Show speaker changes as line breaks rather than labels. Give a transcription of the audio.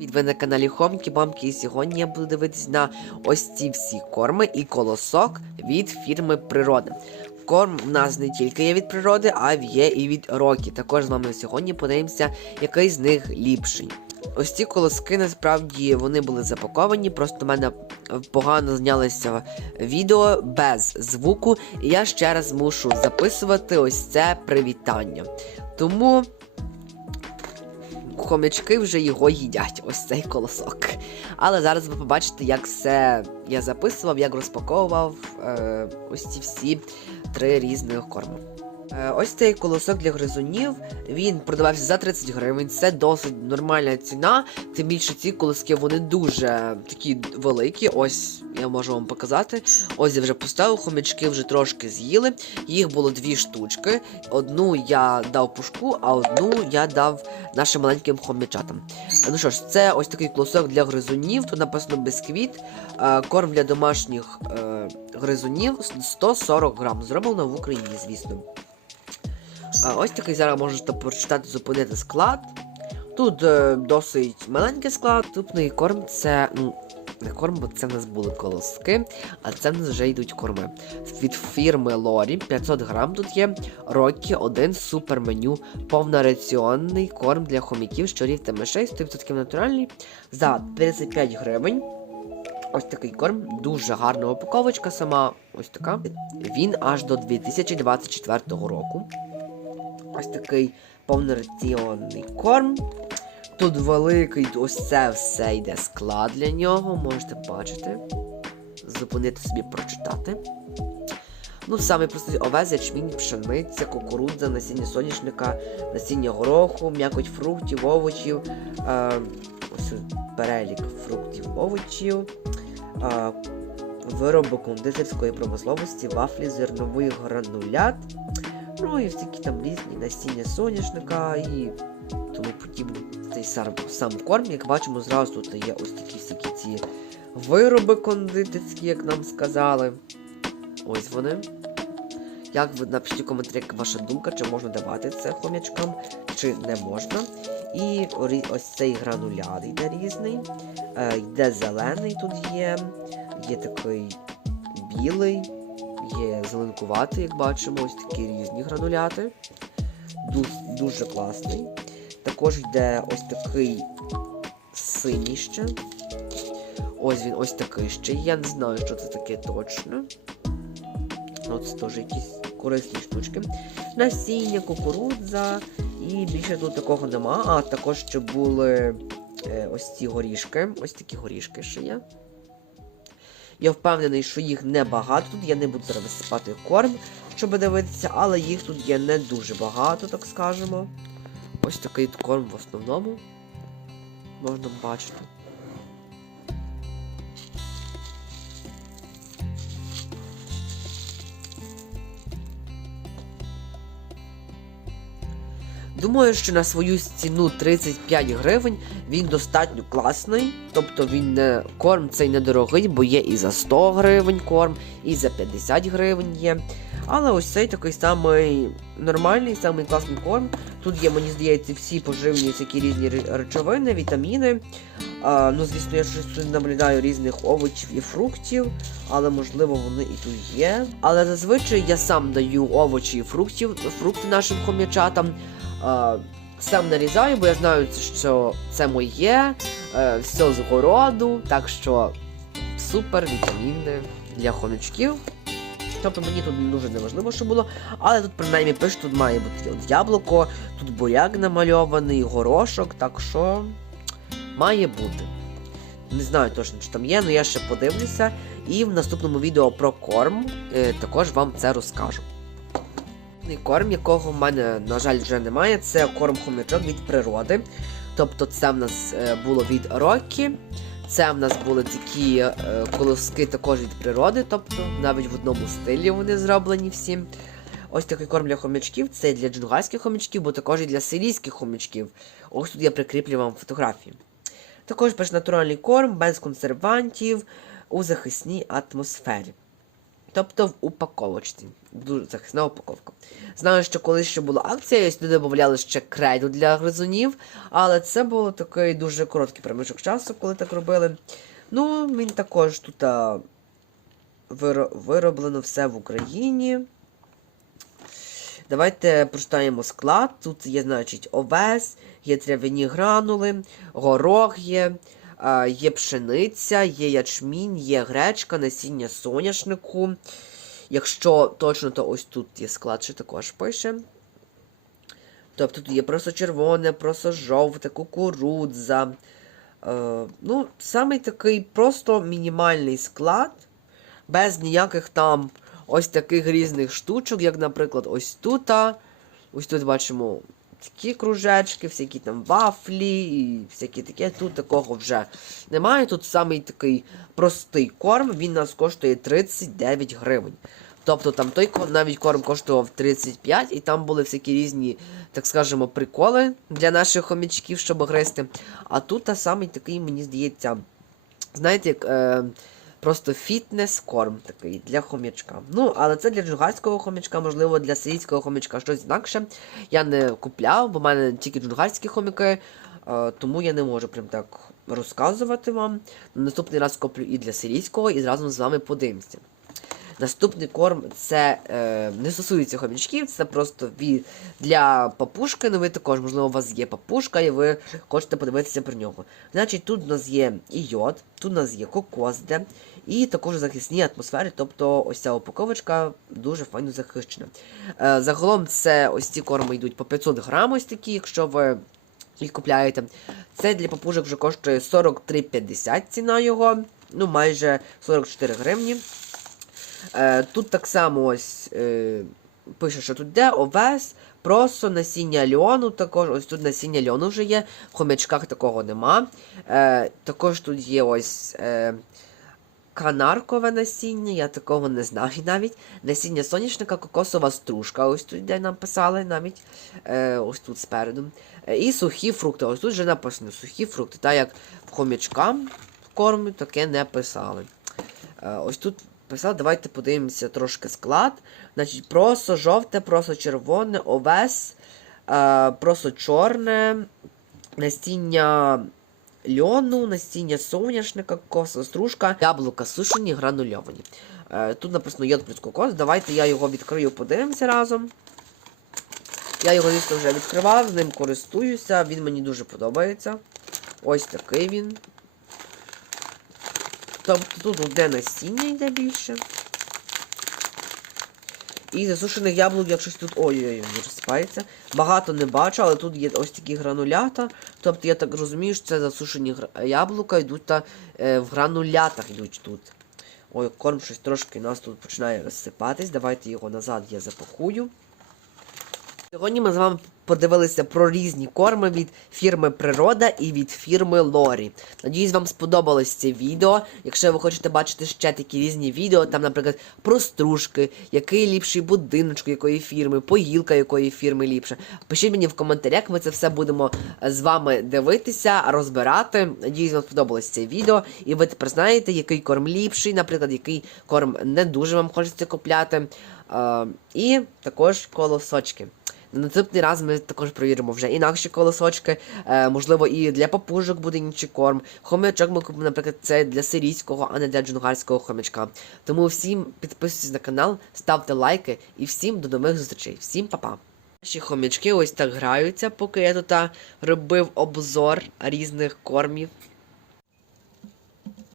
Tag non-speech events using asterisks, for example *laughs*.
Ви на каналі Хомкі Бомки, і сьогодні я буду дивитись на ось ці всі корми і колосок від фірми Природа. Корм в нас не тільки є від природи, а є і від Рокі. Також з вами сьогодні подивимося, який з них ліпший. Ось ці колоски насправді вони були запаковані, просто в мене погано знялося відео без звуку, і я ще раз мушу записувати ось це привітання. Тому хомячки вже його їдять, ось цей колосок. Але зараз ви побачите, як все я записував, як розпаковував е, ось ці всі три різних корми. Е, ось цей колосок для гризунів. Він продавався за 30 гривень. Це досить нормальна ціна. Тим більше ці колоски вони дуже такі великі. Ось я можу вам показати. Ось я вже поставив, хомячки вже трошки з'їли. Їх було дві штучки. Одну я дав пушку, а одну я дав нашим маленьким хомячатам. Ну що ж, це ось такий колосок для гризунів. Тут написано бісквіт. Е, корм для домашніх е, гризунів 140 грам. Зроблено в Україні, звісно. Ось такий зараз можете прочитати, зупинити склад. Тут е, досить маленький склад. Наступний корм це. Ну, не корм, бо це в нас були колоски, а це в нас вже йдуть корми. Від фірми Лорі 500 грам тут є. Рокі, один супер меню, повнораціонний корм для хомяків, щурів та мишей, 100% натуральний. За 35 гривень. Ось такий корм, дуже гарна упаковочка сама. Ось така. Він аж до 2024 року. Ось такий повнораціонний корм. Тут великий, ось це все йде склад для нього, можете бачити. Зупинити собі прочитати. Ну, саме простий овес, ячмінь, пшениця, кукурудза, насіння соняшника, насіння гороху, м'якоть фруктів, овочів. Е, ось перелік фруктів, овочів. Е, вироби кондитерської промисловості, вафлі, зерновий гранулят. Ну і всякі там різні насіння соняшника і тому подібне. Цей сам, сам корм, як бачимо, зразу тут є ось такі всякі ці вироби кондитерські, як нам сказали. Ось вони. Як ви напишіть у коментарі, яка ваша думка, чи можна давати це хомячкам, чи не можна. І ось цей гранулят йде різний. Е, йде зелений тут є, є такий білий, є зеленкуватий, як бачимо, ось такі різні грануляти. Ду- дуже класний. Також йде ось такий синій ще. Ось він ось такий ще. Я не знаю, що це таке точно. Ну, це теж якісь корисні штучки. Насіння, кукурудза. І більше тут такого нема. А також ще були е, ось ці горішки. Ось такі горішки ще є. Я впевнений, що їх небагато тут. Я не буду зараз висипати корм, щоб дивитися, але їх тут є не дуже багато, так скажемо. Ось такий корм в основному можна бачити. Думаю, що на свою ціну 35 гривень він достатньо класний. Тобто він не корм цей недорогий, бо є і за 100 гривень корм, і за 50 гривень є. Але ось цей такий самий нормальний, самий класний корм. Тут є, мені здається, всі поживні всякі різні речовини, вітаміни. А, ну, звісно, я щось тут наблюдаю різних овочів і фруктів, але можливо вони і тут є. Але зазвичай я сам даю овочі і фруктів, фрукти нашим хом'ячатам. Сам нарізаю, бо я знаю, що це моє, е, все з городу, так що супер вітаміни для хомячків. Тобто мені тут дуже не важливо, що було, але тут принаймні пише, тут має бути от яблуко, тут буряк намальований, горошок, так що має бути. Не знаю точно, чи там є, але я ще подивлюся. І в наступному відео про корм е, також вам це розкажу. Наступний Корм, якого в мене, на жаль, вже немає, це корм хомячок від природи. Тобто це в нас е, було від Рокі. Це в нас були такі е, колоски також від природи, тобто навіть в одному стилі вони зроблені всі. Ось такий корм для хомячків, це для джунгальських хомячків, бо також і для сирійських хомячків. Ось тут я прикріплю вам фотографії. Також пише натуральний корм без консервантів у захисній атмосфері. Тобто в упаковочці. Дуже захисна упаковка. Знаю, що колись ще була акція, і сюди додавали ще крейду для гризунів, але це було такий дуже короткий проміжок часу, коли так робили. Ну, він також тут а, вироблено все в Україні. Давайте прочитаємо склад. Тут є, значить, овес, є трав'яні гранули, горох є, є пшениця, є ячмінь, є гречка, насіння соняшнику. Якщо точно, то ось тут є склад, що також пише. Тобто тут є просто червоне, просто жовте, кукурудза. Е, ну, самий такий просто мінімальний склад, без ніяких там ось таких різних штучок, як, наприклад, ось тут. Ось тут бачимо такі кружечки, всякі там вафлі і всякі таке. Тут такого вже немає. Тут самий такий простий корм, він нас коштує 39 гривень. Тобто там той навіть корм коштував 35, і там були всякі різні, так скажемо, приколи для наших хомячків, щоб гризти. А тут та самий такий, мені здається, знаєте, як е, просто фітнес-корм такий для хомячка. Ну, але це для джунгарського хомячка, можливо, для сирійського хомячка щось інакше. Я не купляв, бо в мене тільки джунгарські хомяки, е, тому я не можу прям так розказувати вам. Наступний раз куплю і для сирійського, і разом з вами подивимося. Наступний корм це е, не стосується хомячків, це просто від, для папушки. Ну ви також, можливо, у вас є папушка, і ви хочете подивитися про нього. Значить, тут у нас є і йод, тут у нас є кокос, де, і також захисні атмосфери, тобто ось ця упаковочка дуже файно захищена. Е, загалом це ось ці корми йдуть по 500 грам, ось такі, якщо ви їх купляєте. Це для папужок вже коштує 43,50 ціна його, ну майже 44 гривні. Е, тут так само ось е, пише, що тут де овес, просто насіння льону, також ось тут насіння льону вже є, в хомячках такого нема. Е, також тут є ось канаркове насіння, я такого не знаю *laughs* навіть. Насіння соняшника, кокосова стружка, ось тут де нам писали навіть, е, ось тут спереду. Е, і сухі фрукти. Ось тут вже написано сухі фрукти, так як в хомячкам в таке не писали. Ось тут писав, давайте подивимося трошки склад. Значить, просто жовте, просто червоне, овес, е, просто чорне, насіння льону, насіння соняшника, коса, стружка, яблука сушені, гранульовані. Е, тут написано йод кокос. Давайте я його відкрию, подивимося разом. Я його, звісно, вже відкривав, з ним користуюся, він мені дуже подобається. Ось такий він. Тобто тут одне насіння йде більше. І засушених яблук, як щось тут ой-ой-ой, розсипається. Багато не бачу, але тут є ось такі гранулята. Тобто я так розумію, що це засушені яблука йдуть та е, в гранулятах йдуть тут. Ой, корм щось трошки у нас тут починає розсипатись. Давайте його назад я запакую. Сьогодні ми з вами подивилися про різні корми від фірми Природа і від фірми Лорі. Надіюсь, вам сподобалось це відео. Якщо ви хочете бачити ще такі різні відео, там, наприклад, про стружки, який ліпший будиночок якої фірми, поїлка якої фірми ліпше. Пишіть мені в коментарях, ми це все будемо з вами дивитися, розбирати. Надіюсь, вам сподобалось це відео, і ви тепер знаєте, який корм ліпший, наприклад, який корм не дуже вам хочеться купляти. Е, і також колосочки. На наступний раз ми також провіримо вже інакші колосочки. Е, можливо, і для папужок буде інший корм. Хомячок ми купимо, наприклад, це для сирійського, а не для джунгарського хомячка. Тому всім підписуйтесь на канал, ставте лайки і всім до нових зустрічей. Всім па-па! Наші хомячки ось так граються, поки я тут робив обзор різних кормів.